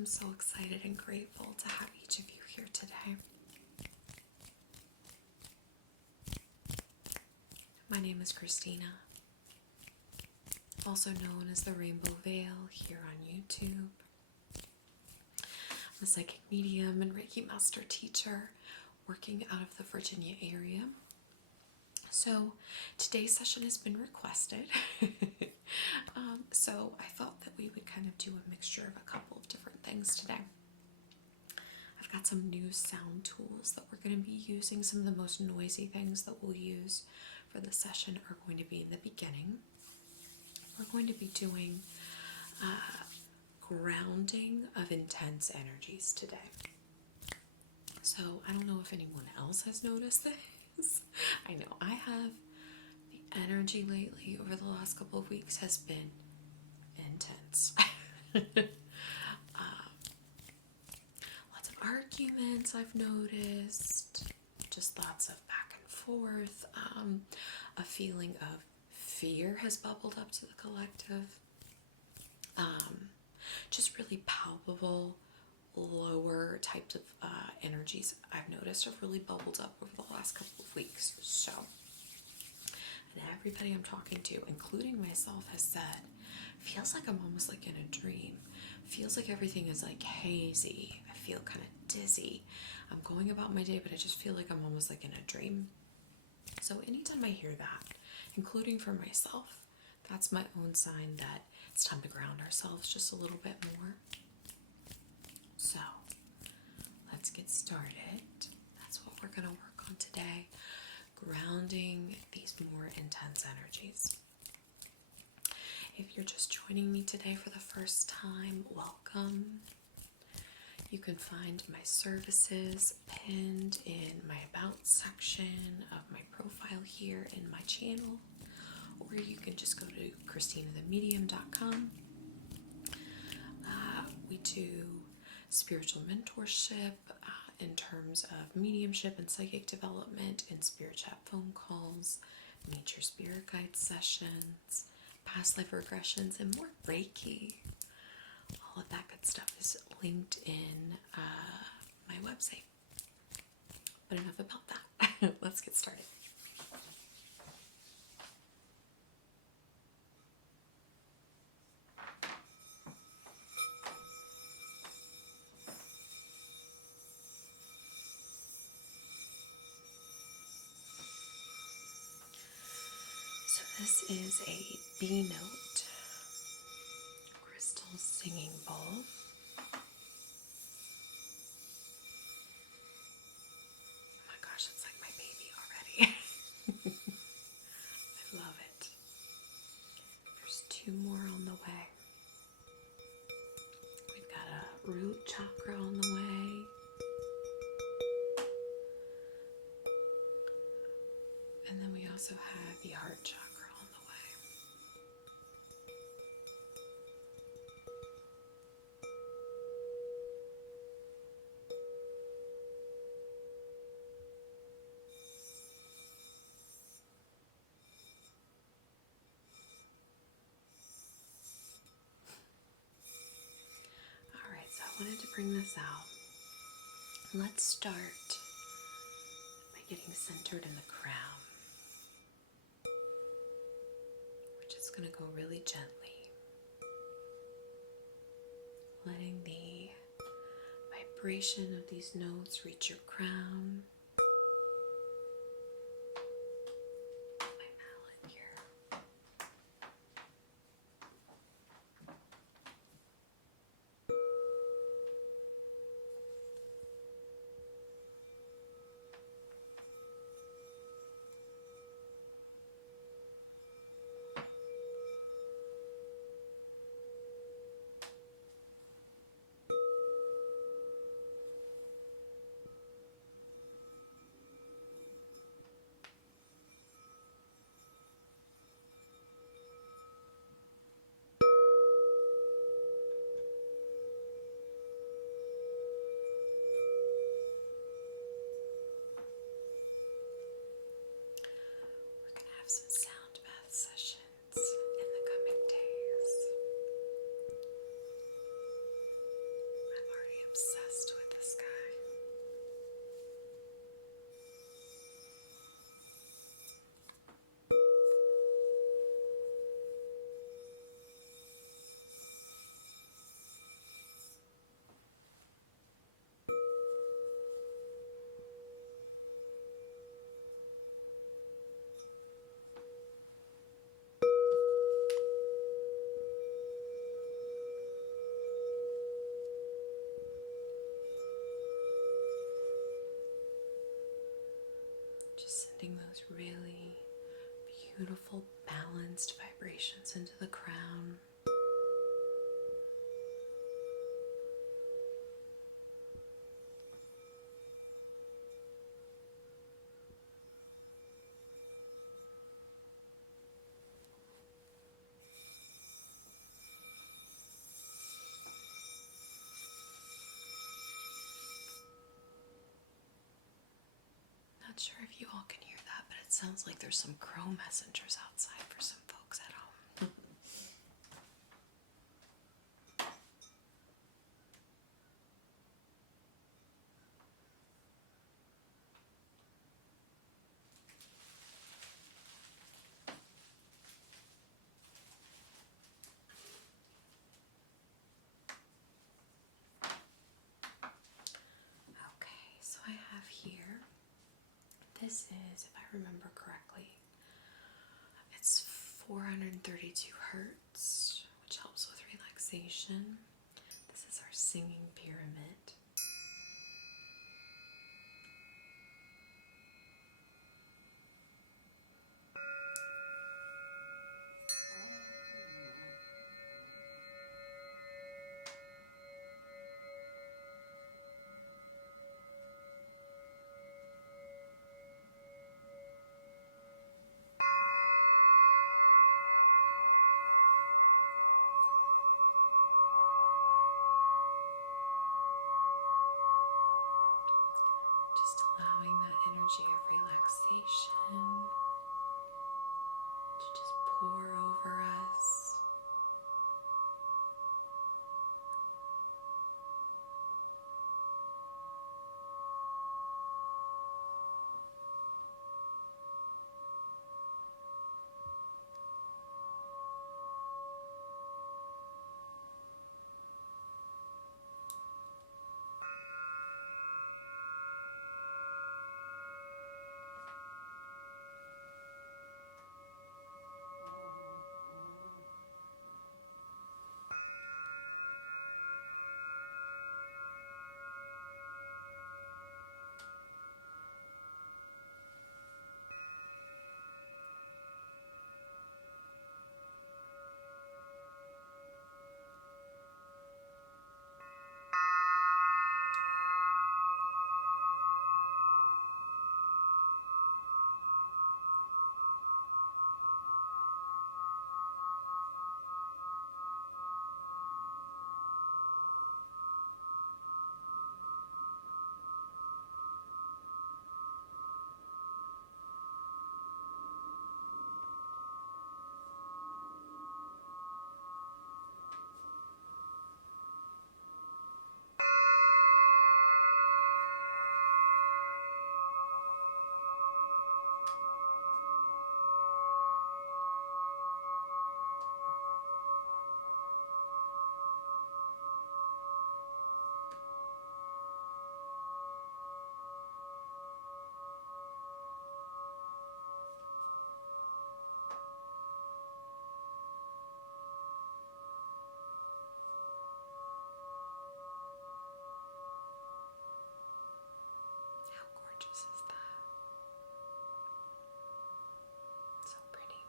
I'm so excited and grateful to have each of you here today. My name is Christina, also known as the Rainbow Veil here on YouTube. I'm a psychic medium and Reiki master teacher working out of the Virginia area. So today's session has been requested. So I thought that we would kind of do a mixture of a couple of different things today. I've got some new sound tools that we're going to be using. Some of the most noisy things that we'll use for the session are going to be in the beginning. We're going to be doing grounding of intense energies today. So I don't know if anyone else has noticed this. I know I have. The energy lately over the last couple of weeks has been intense. Lots of arguments I've noticed, just lots of back and forth. A feeling of fear has bubbled up to the collective. Just really palpable lower types of energies I've noticed have really bubbled up over the last couple of weeks. So, and everybody I'm talking to, including myself, has said, feels like I'm almost like in a dream. Feels like everything is like hazy. I feel kind of dizzy. I'm going about my day, but I just feel like I'm almost like in a dream. So anytime I hear that, including for myself, that's my own sign that it's time to ground ourselves just a little bit more. So let's get started. That's what we're going to work on today. Grounding these more intense energies. If you're just joining me today for the first time, welcome. You can find my services pinned in my About section of my profile here in my channel, or you can just go to christinathemedium.com. We do spiritual mentorship in terms of mediumship and psychic development in spirit chat phone calls, nature spirit guide sessions, past life regressions, and more Reiki. All of that good stuff is linked in my website. But enough about that. Let's get started. So this is a B note crystal singing bowl. Oh my gosh, it's like my baby already. I love it. There's 2 more on the way. We've got a root chakra on the way. And then we also have the heart chakra on the way. Alright, so I wanted to bring this out. Let's start by getting centered in the crown. We're just going to go really gently, letting the vibration of these notes reach your crown. My mallet here. obsessed with this guy. Just sending those really beautiful, balanced vibrations into the crown. Not sure if you all can hear that, but it sounds like there's some crow messengers outside for some folks at home. Okay, so I have here, this is, if I remember correctly, it's 432 hertz, which helps with relaxation. This is our singing pyramid. Just allowing that energy of relaxation to just pour over us. How gorgeous is that? So pretty.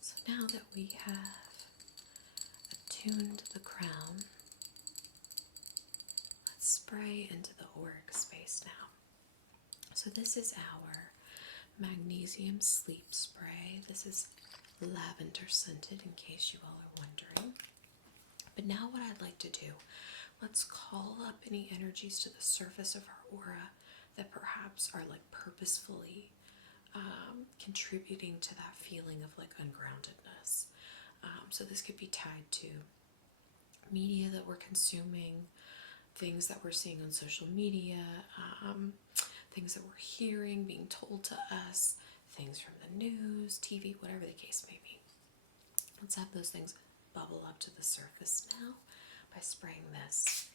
So now that we have attuned the crown, let's spray into the auric space now. So this is our magnesium sleep spray. This is lavender scented, in case you all are wondering. But now what I'd like to do, let's call up any energies to the surface of our aura that perhaps are like purposefully contributing to that feeling of like ungroundedness. So this could be tied to media that we're consuming, things that we're seeing on social media, things that we're hearing, being told to us, things from the news, TV, whatever the case may be. Let's have those things bubble up to the surface now by spraying this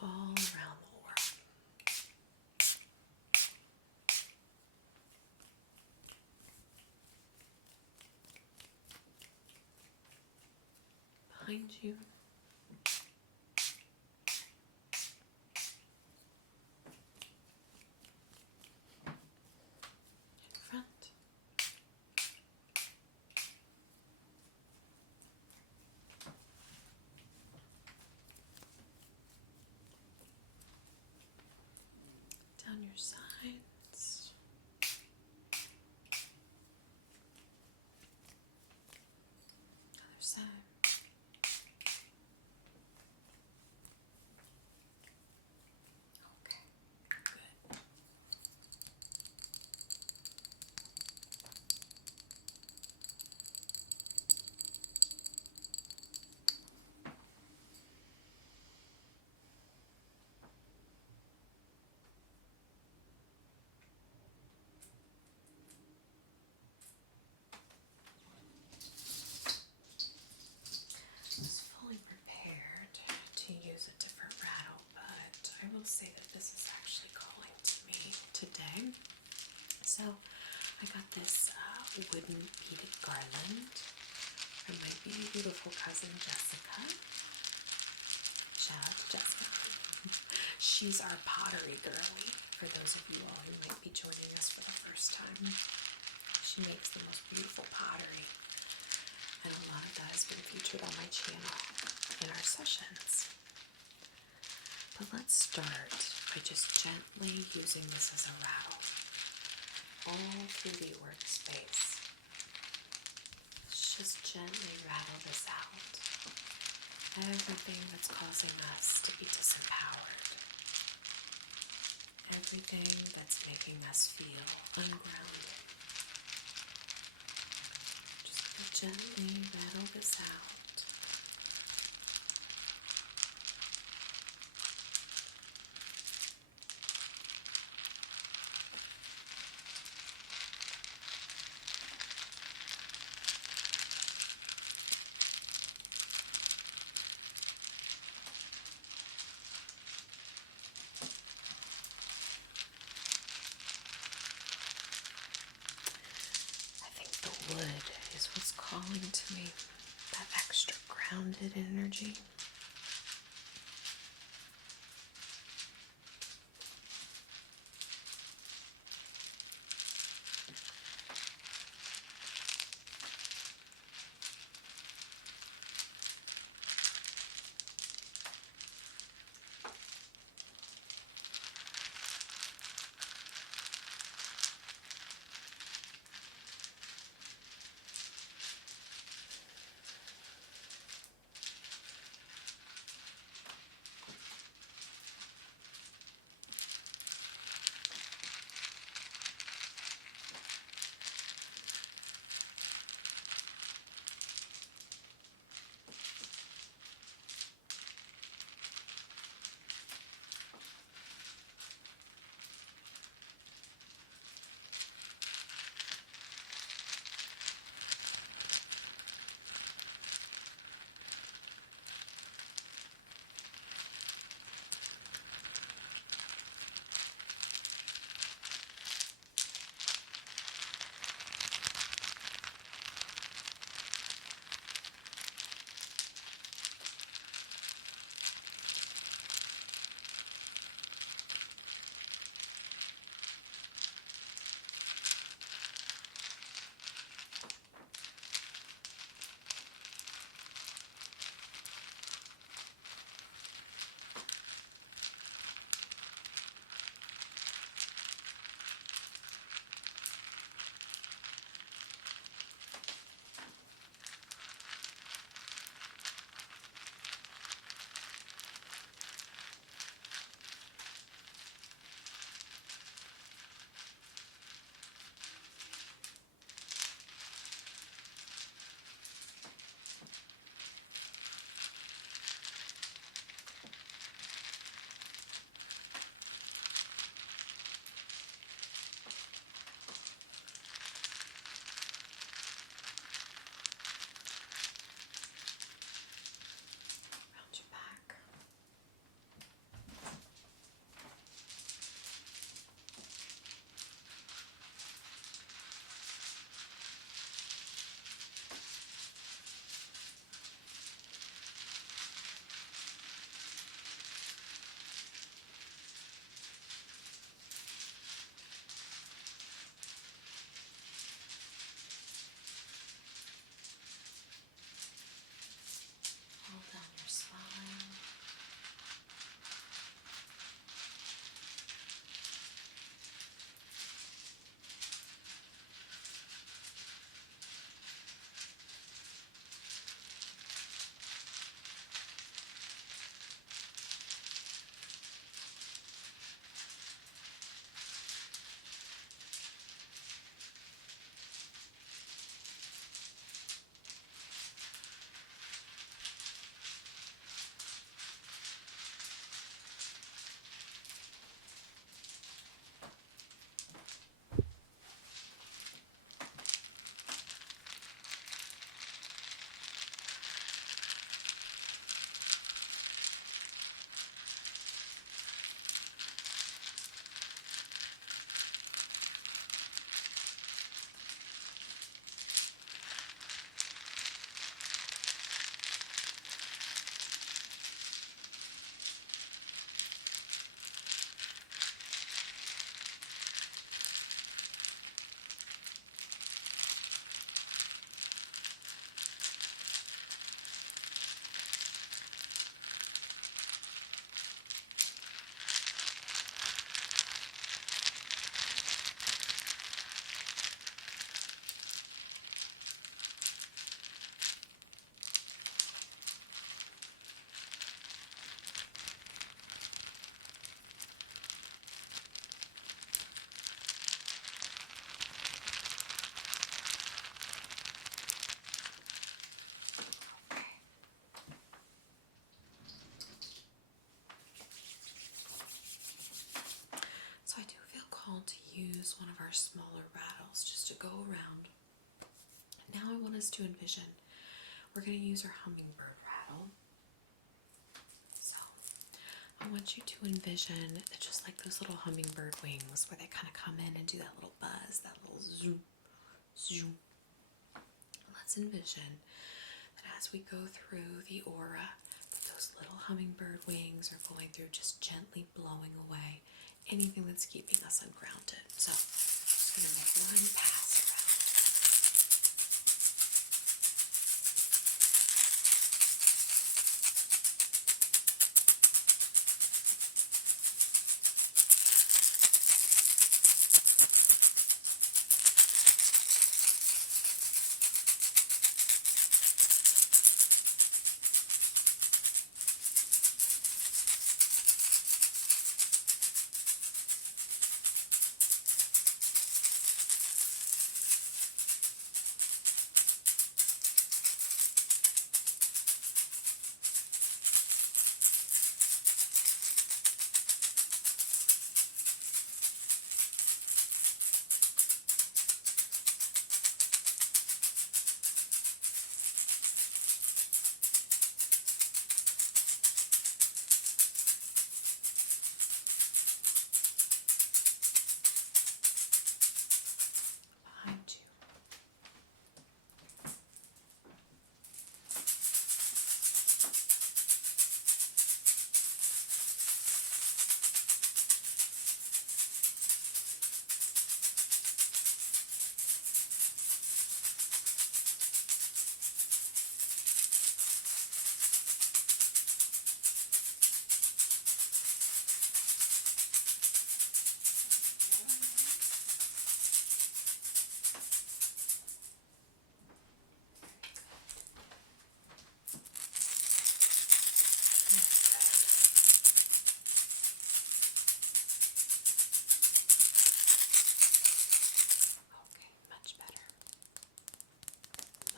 all around the aura. Behind you. In front. Down your sides. Other side. Okay, good. I was fully prepared to use a different rattle, but I will say that this is actually calling to me today. So I got this wooden beaded garland from my beautiful cousin Jessica. Shout out to Jessica. She's our pottery girly, for those of you all who might be joining us for the first time. She makes the most beautiful pottery, and a lot of that has been featured on my channel in our sessions. But let's start by just gently using this as a rattle all through the workspace. Let's just gently rattle this out. Everything that's causing us to be disempowered. Everything that's making us feel ungrounded. Just gently rattle this out. Wood is what's calling to me, that extra grounded energy. use one of our smaller rattles just to go around. Now I want us to envision, we're going to use our hummingbird rattle. So I want you to envision just like those little hummingbird wings where they kind of come in and do that little buzz, that little zoom, zoom. Let's envision that as we go through the aura, that those little hummingbird wings are going through, just gently blowing away anything that's keeping us ungrounded. So I'm going to make one pass around.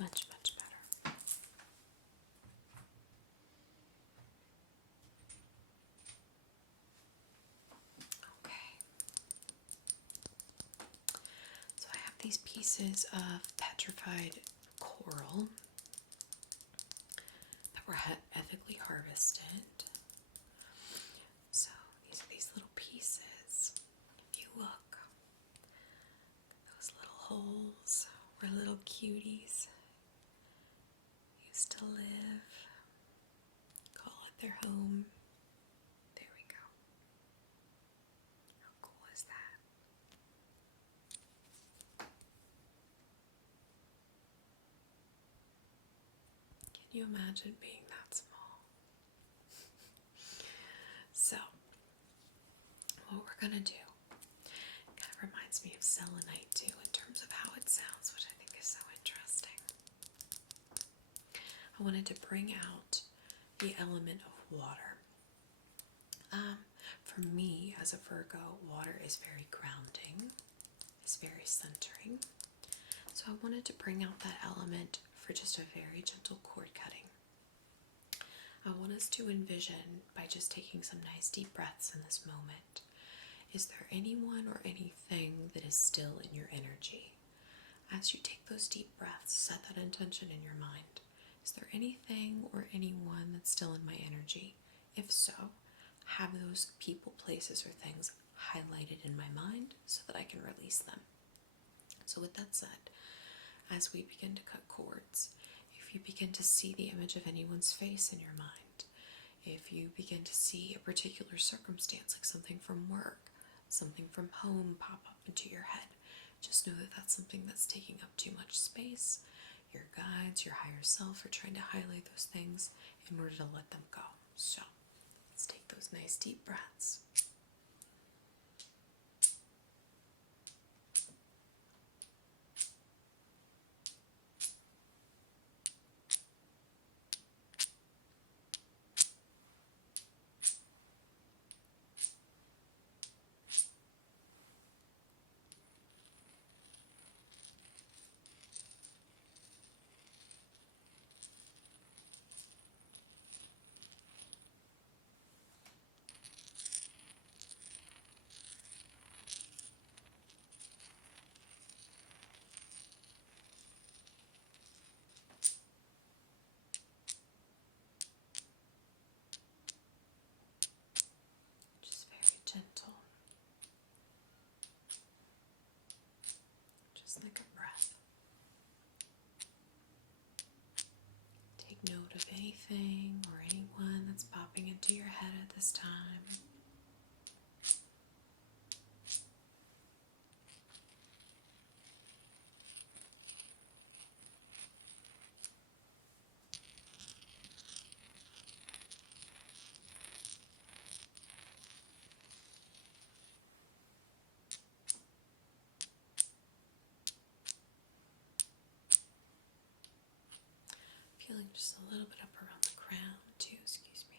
Much, much better. Okay. So I have these pieces of petrified coral that were ethically harvested. So these are these little pieces. If you look, those little holes where little cuties used to live, call it their home. There we go. How cool is that? Can you imagine being that small? So, what we're gonna do, kind of reminds me of selenite too, in terms of how it sounds, which I think is so interesting. I wanted to bring out the element of water. For me, as a Virgo, water is very grounding, it's very centering. So I wanted to bring out that element for just a very gentle cord cutting. I want us to envision, by just taking some nice deep breaths in this moment, is there anyone or anything that is still in your energy? As you take those deep breaths, set that intention in your mind. Is there anything or anyone that's still in my energy? If so, have those people, places, or things highlighted in my mind so that I can release them. So with that said, as we begin to cut cords, if you begin to see the image of anyone's face in your mind, if you begin to see a particular circumstance, like something from work, something from home pop up into your head, just know that that's something that's taking up too much space. Your guides, your higher self are trying to highlight those things in order to let them go. So let's take those nice deep breaths. this time. Feeling just a little bit up around the crown too, excuse me.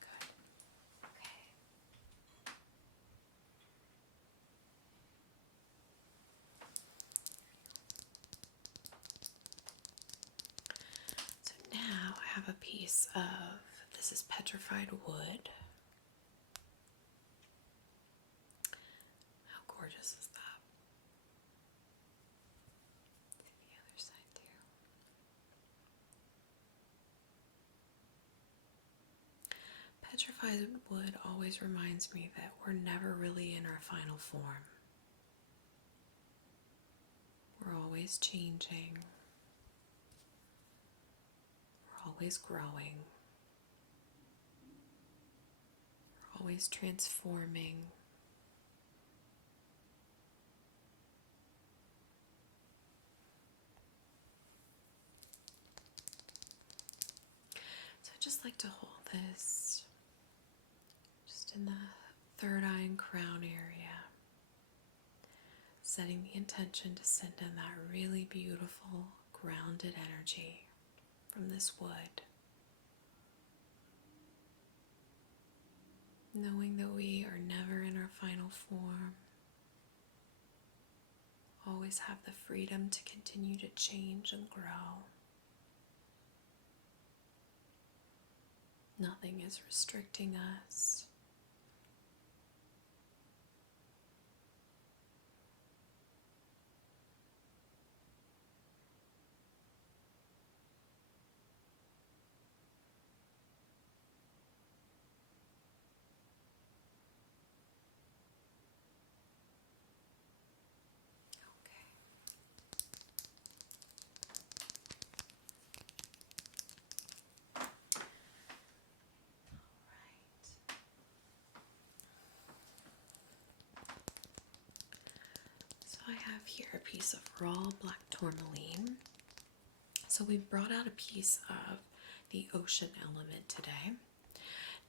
Good. Okay. So now I have a piece of, this is petrified wood. How gorgeous is that? The other side too. Petrified wood always reminds me that we're never really in our final form. We're always changing. We're always growing. We're always transforming. So I just like to hold this just in the third eye and crown area, setting the intention to send in that really beautiful grounded energy from this wood. Knowing that we are never in our final form, always have the freedom to continue to change and grow. Nothing is restricting us. So I have here a piece of raw black tourmaline. So we brought out a piece of the ocean element today.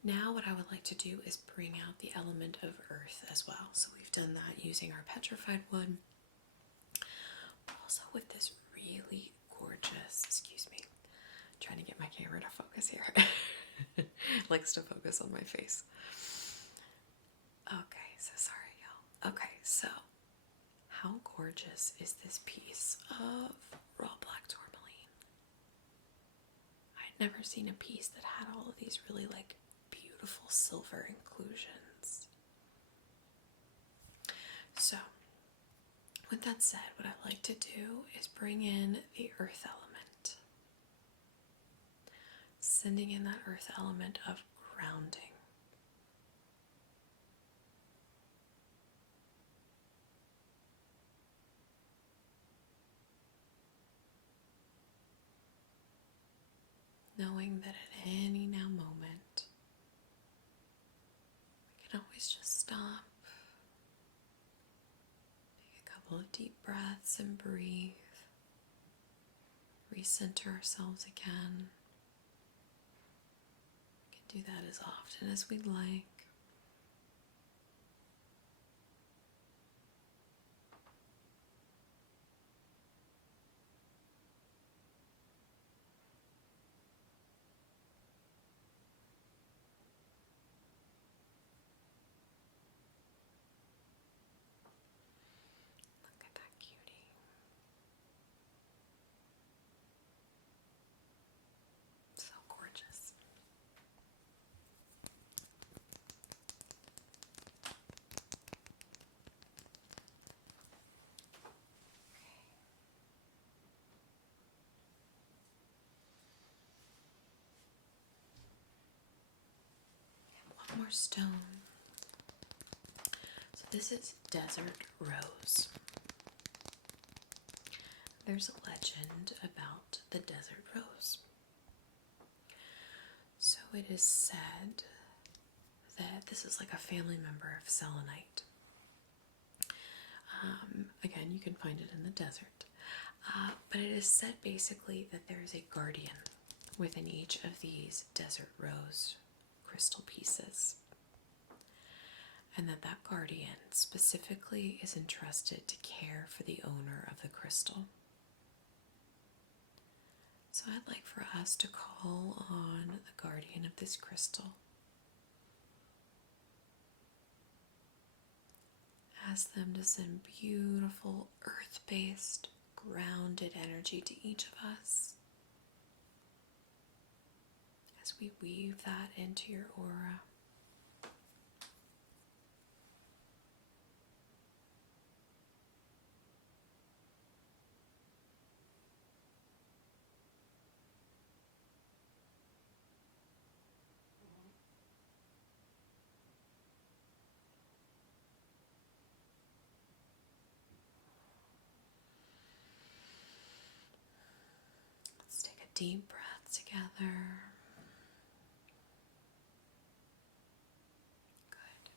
Now what I would like to do is bring out the element of earth as well. So we've done that using our petrified wood, but also with this really gorgeous, excuse me, trying to get my camera to focus here. Likes to focus on my face. Okay, so sorry y'all. Okay, so how gorgeous is this piece of raw black tourmaline? I'd never seen a piece that had all of these really like beautiful silver inclusions. So, with that said, what I'd like to do is bring in the earth element. Sending in that earth element of grounding. Knowing that at any now moment, we can always just stop, take a couple of deep breaths and breathe, recenter ourselves again. We can do that as often as we'd like. Look at that cutie. So gorgeous. more stone. So this is desert rose. There's a legend about the desert rose. So it is said that this is like a family member of selenite. Again, you can find it in the desert. But it is said basically that there is a guardian within each of these desert rose crystal pieces. And that guardian specifically is entrusted to care for the owner of the crystal. So I'd like for us to call on the guardian of this crystal. Ask them to send beautiful, earth-based, grounded energy to each of us as we weave that into your aura. Let's take a deep breath together. Good.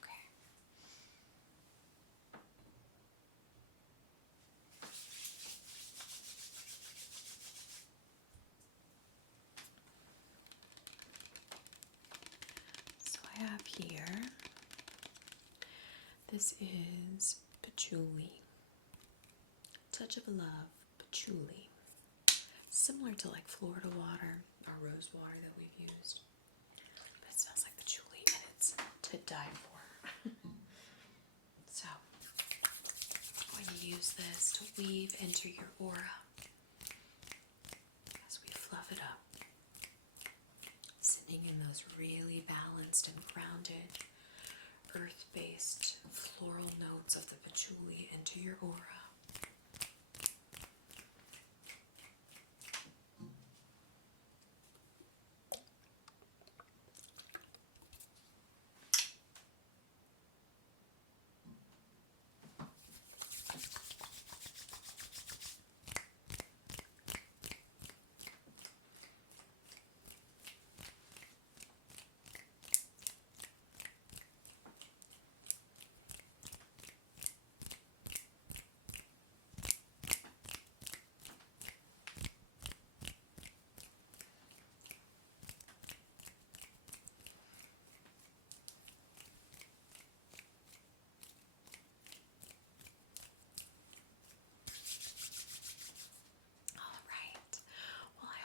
Okay. So I have here, this is patchouli. Touch of Love patchouli. Similar to like Florida water or rose water that we've used. But it smells like patchouli and it's to die for. So, I'm going to use this to weave into your aura as we fluff it up. Sending in those really balanced and grounded, earth-based floral notes of the patchouli into your aura.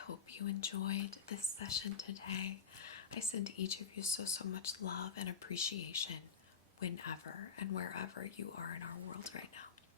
Hope you enjoyed this session today. I send each of you so much love and appreciation whenever and wherever you are in our world right now.